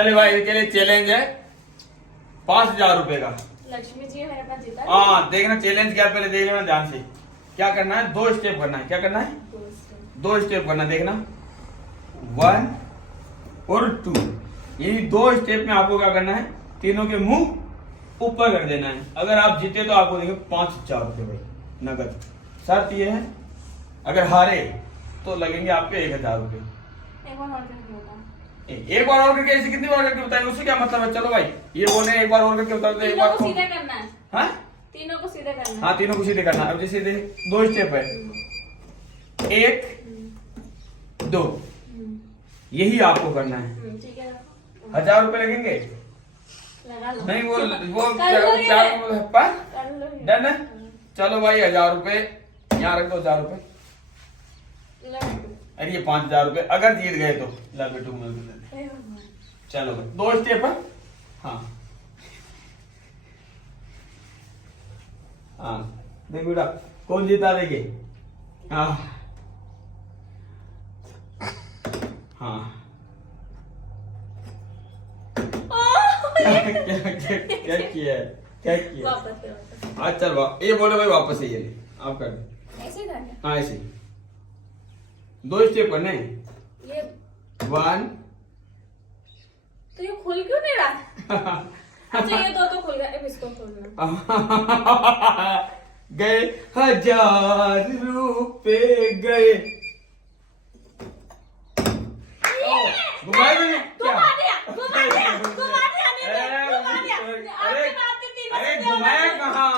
चले भाई, इसके लिए चैलेंज है 5,000 रुपए का। लक्ष्मी जी मेरे पास जीता। हाँ देखना चैलेंज क्या, पहले देख लेना ध्यान से। क्या करना है, 2 स्टेप करना है। क्या करना है, 2 स्टेप करना है। देखना 1 और 2, यही 2 स्टेप में आपको क्या करना है, तीनों के मुंह ऊपर कर देना है। अगर आप जीते तो आपको देंगे 5,000 रुपए भाई नगद। शर्त ये है, अगर हारे तो लगेंगे आपके 1,000 रुपए। एक बार और करके, ऐसे कितनी बार करके बताएंगे, उससे क्या मतलब है। चलो भाई, ये बोले एक बार और करके बता दो। एक बार को सीधे करना है। हाँ तीनों को सीधे करना है। हाँ, तीनों को सीधे करना है। अब जैसे 2 स्टेप है, 1 2, यही आपको करना है। ठीक है, 1,000 रुपए लगेंगे। लगा लो। नहीं वो कर लो ये। डन है। चलो भाई 1,000 रुपए यहाँ रख दो। 1,000 रुपए, अरे ये 5,000 रुपए अगर जीत गए तो ला बेटू मिल। चलो भाई 2 स्टेप है। हाँ हाँ, देख बेटा कौन जीता, देखिए। हाँ हाँ, क्या किया है, क्या किया। हाँ चल ये बोलो भाई, वापस है ये ले, आप कर दे। ऐसे करना। हाँ ऐसे 2 स्टेप करने। ये 1 तो ये खुल क्यों नहीं रहा। अच्छा ये 2 तो खुल गया, अब इसको खोलना। गए 1,000 रुपए गए। घुमाए भी नहीं क्या? अरे घुमाया कहाँ,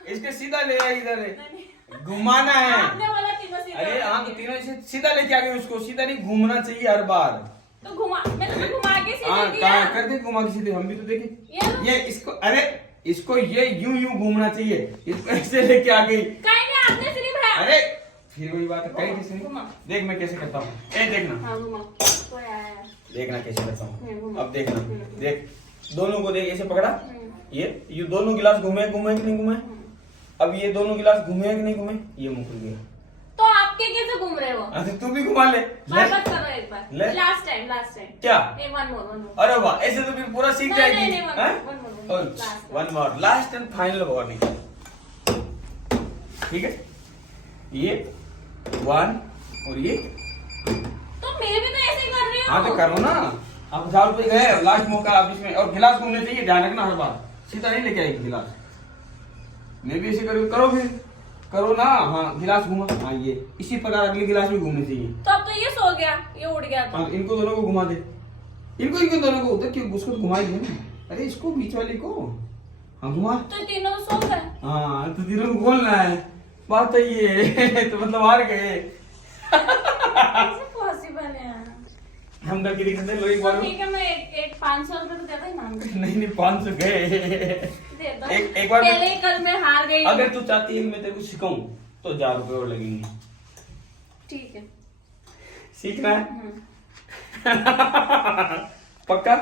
इसके सीधा ले आए इधर, घुमाना है। अरे हम तीनों सीधा लेके आ गए, उसको सीधा नहीं घूमना चाहिए हर बार। तो घुमा, मैंने तो घुमा के सीधे हाँ दिया। कहाँ कर दे घुमा के सीधे, हम भी तो देखे। ये इसको, अरे इसको ये यूं घूमना चाहिए, इसको ऐसे लेके आ गई। कहीं नहीं, आपने सिर्फ है। अरे फिर वही बात है, कहीं कैसे देख मैं कैसे करता हूँ। ए देखना, हाँ घुमा, कोई आया है। देखना कैसे करता हूँ। अब देखना, देख दोनों को देख, ऐसे पकड़ा, ये दोनों गिलास घूमे घूमे कि नहीं घूमे। अब ये दोनों गिलास घूमे कि नहीं घूमे, ये मुंह खुल गया। तो आपके कैसे घूम रहे हो। अच्छा तू भी घुमा ले। वापस करो एक बार, ले। लास्ट टाइम क्या, वन मोर। अरे वाह, ऐसे तो फिर पूरा सीख जाएगी। नहीं, one more, last and final warning. ठीक है, ये 1 और ये। तो मैं भी तो ऐसे ही कर रही हूँ। हाँ तो करो ना, अब 1,000 रुपए गए, लास्ट मौका आप इसमें। और गिलास घूमने चाहिए, ध्यान रखना हर बार, सीधा नहीं लेके आएगी गिलास। मैं भी ऐसे करो फिर करो ना। हाँ गिलास घुमा, हाँ ये इसी प्रकार अगले गिलास भी घूमने चाहिए। तो अब तो ये सो गया, ये उड़ गया। तो इनको दोनों को घुमा दे, इनको दोनों को उधर क्यों, उसको घुमाई दे ना। अरे इसको बीच वाले को, हाँ घुमा। तो तीनों तो सो गए। हाँ तो तीनों को खोलना है, बात तो ये तो मतलब हार गए। पॉसिबल है। हम करके दिखा दे लो एक बार। ठीक है, मैं एक 500 रुपए तो देता ही नाम। नहीं 500 गए। एक बार पहले ही कल मैं हार गई। अगर तू चाहती है कि मैं तेरे को सिखाऊं तो 1,000 रुपए और लगेंगे। ठीक है, सीखना है। पक्का।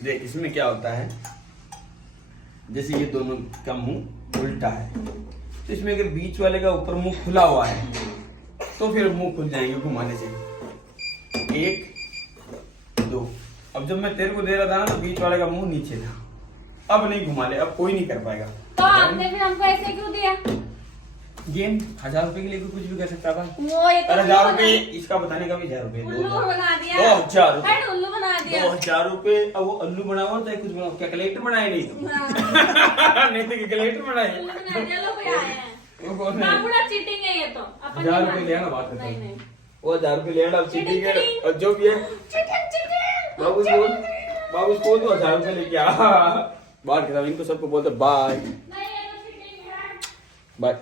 देख इसमें क्या होता है, जैसे ये दोनों का मुंह उल्टा है, तो इसमें अगर बीच वाले का ऊपर मुंह खुला हुआ है तो फिर मुंह खुल जाएंगे घुमाने से। 1 2, अब जब मैं तेरे को दे रहा था ना तो बीच वाले का मुंह नीचे था, अब नहीं घुमा ले, अब कोई नहीं कर पाएगा। तो आपने फिर हमको ऐसे क्यों दिया। गेम 1,000 रुपए के लिए कुछ भी कर सकता था। वो ये तो 1,000 रुपए, इसका बताने का भी 1,000 रुपए। उल्लू बना दिया। 2,000 रुपए, उल्लू बना दिया। 2,000 रुपए। अब वो उल्लू बनाओ चाहे कुछ बनाओ, क्या कलेक्टर बनाए नहीं तो। नहीं तो कलेक्टर बनाए। उल्लू बना दिया, लोग आए हैं। वो कौन है? पूरा चीटिंग है ये तो। 1,000 रुपए ले आना, बात करता हूँ। नहीं वो 1,000 रुपए ले आना, अब चीटिंग है और जो भी है। चीटिंग। बाबू स्कूल तो 1,000 रुपए लेके आ। बात करता हूँ, इनको सबको बोलते बाय नहीं, ये तो चीटिंग है। बाय।